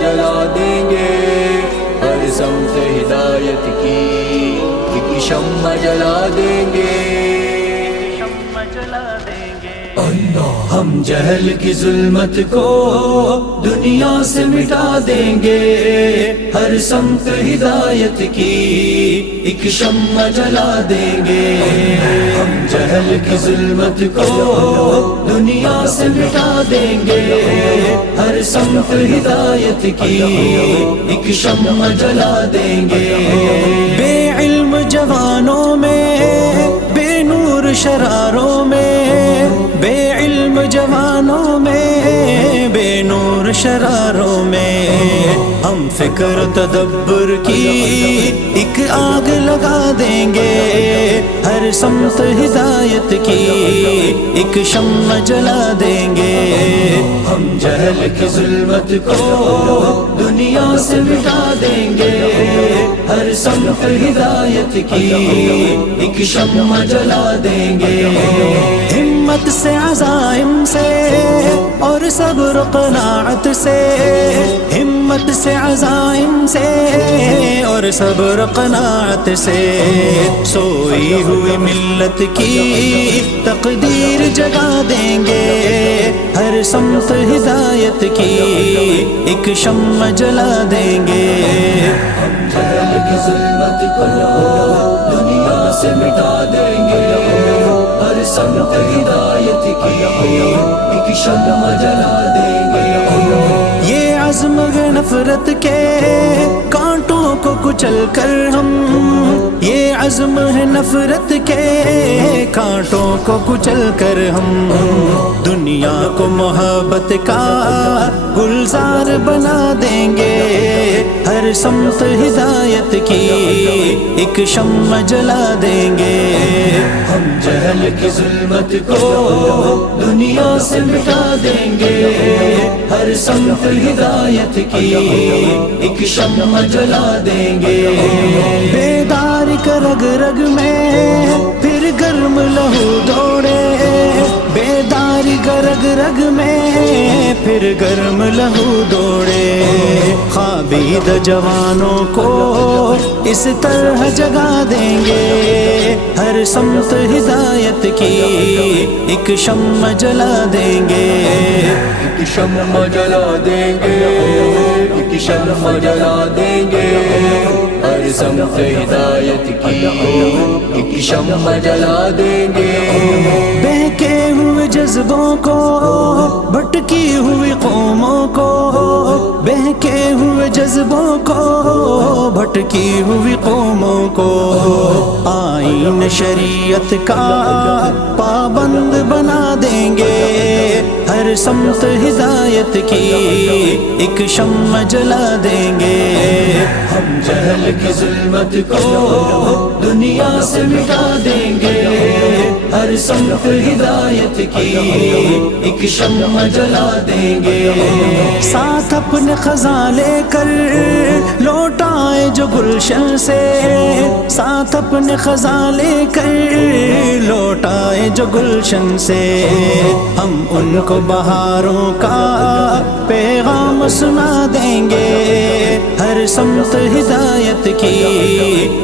جلا دیں گے، ہر سمت ہدایت کی ایک شمع جلا دیں گے، شمع جلا دیں گے۔ ہم جہل کی ظلمت کو دنیا سے مٹا دیں گے، ہر سمت ہدایت کی ایک شمع جلا دیں گے، ہم جہل کی ظلمت کو دنیا سے مٹا دیں گے، ہر سمت ہدایت کی ایک شمع جلا دیں گے۔ بے علم جوانوں میں، بے نور شراروں میں، بے علم جوانوں میں، بے نور شراروں میں، ہم فکر تدبر کی ایک آگ لگا دیں گے، ہر سمت ہدایت کی ایک شمع جلا دیں گے۔ ہم جہل کی ظلمت کو دنیا سے مٹا دیں گے، ہر سمت ہدایت کی ایک شمع جلا دیں گے۔ ہمت سے، عزائم سے اور صبر و قناعت سے، ہمت سے، عزائم سے اور صبر و قناعت سے، سوئی ہوئی ملت کی تقدیر جگا دیں گے، ہر سمت ہدایت کی ایک شمع جلا دیں گے۔ ہم جہل کی ظلمت کو دنیا سے مٹا دیں گے، ہر سمت ہدایت کی ایک شمع جلا دیں گے۔ یہ عزم ہے نفرت کے کانٹوں کو کچل کر ہم، یہ عزم ہے نفرت کے کانٹوں کو کچل کر ہم، دنیا کو محبت کا گلزار بنا دیں گے، ہر سمت ہدایت کی ایک شمع جلا دیں گے۔ ہم جہل کی ظلمت کو دنیا سے مٹا دیں گے، ہر سمت ہدایت کی ایک شمع جلا دیں گے۔ بیدار کا رگ رگ میں پھر گرم لہو دوڑے، بیداری کا رگ رگ میں پھر گرم لہو دوڑے، خوابید جوانوں کو اس طرح جگا دیں گے، ہر سمت ہدایت کی ایک شمع جلا دیں گے۔ ایک شمع جلا دیں گے، ایک شمع جلا دیں گے، ہر سمت ہدایت کی ایک شمع جلا دیں گے۔ بہکے ہوئے جذبوں کو، بھٹکی ہوئی قوموں کو، بہکے ہوئے جذبوں کو، بھٹکی ہوئی قوموں کو، آئین شریعت کا پابند بنا دیں گے، ہر سمت ہدایت کی ایک شمع جلا دیں گے۔ ہم جہل کی ظلمت کو دنیا سے مٹا دیں گے، ہر سمت ہدایت کی ایک شمع جلا دیں گے۔ ساتھ اپنے خزاں لے کر لوٹ آئے جو گلشن سے، ساتھ اپنے خزاں لے کر لوٹ آئے جو گلشن سے، ہم ان کو بہاروں کا پیغام سنا دیں گے، ہر سمت ہدایت کی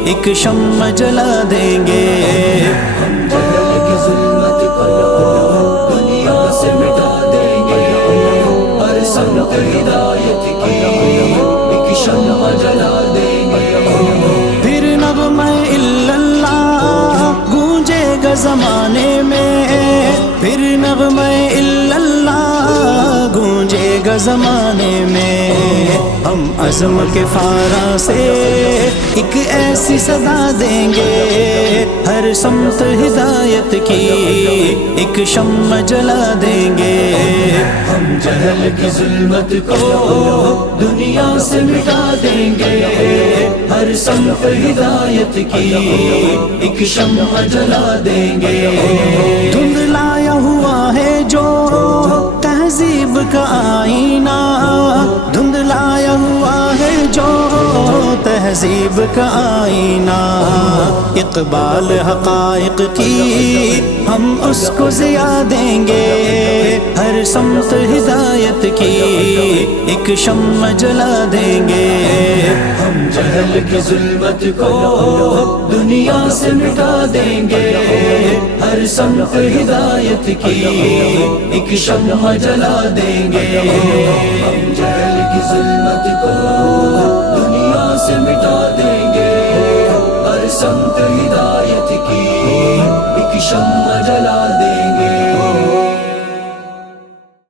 ایک شمع جلا دیں گے۔ ہم جہل کی ظلمت کو دنیا سے مٹا دیں گے، ہر سمت ہدایت کی ایک شمع جلا دیں گے۔ پھر نغمہ الا اللہ گونجے گا زمانے میں، پھر نغمہ الا اللہ گونجے گا زمانے میں، ہم عزم کے فاراں سے ایک ایسی صدا دیں گے، ہر سمت ہدایت کی ایک شمع جلا دیں گے۔ ہم جہل کی ظلمت کو دنیا سے مٹا دیں گے، ہر سمت ہدایت کی ایک شمع جلا دیں گے۔ دھندلایا ہوا ہے جو تہذیب کا آئینہ، دھندلایا ہوا ہے جو تہذیب کا آئینہ، اقبال حقائق کی ہم اس کو ضیا دیں گے، ہر سمت ہدایت کی ایک شمع جلا دیں گے۔ ہم جہل کی ظلمت کو دنیا سے مٹا دیں گے، ہر سمت ہدایت کی ایک شمع جلا دیں گے۔ ہم جہل کی ظلمت کو دنیا سے مٹا دیں گے، ہر سمت ہدایت کی ایک شمع جلا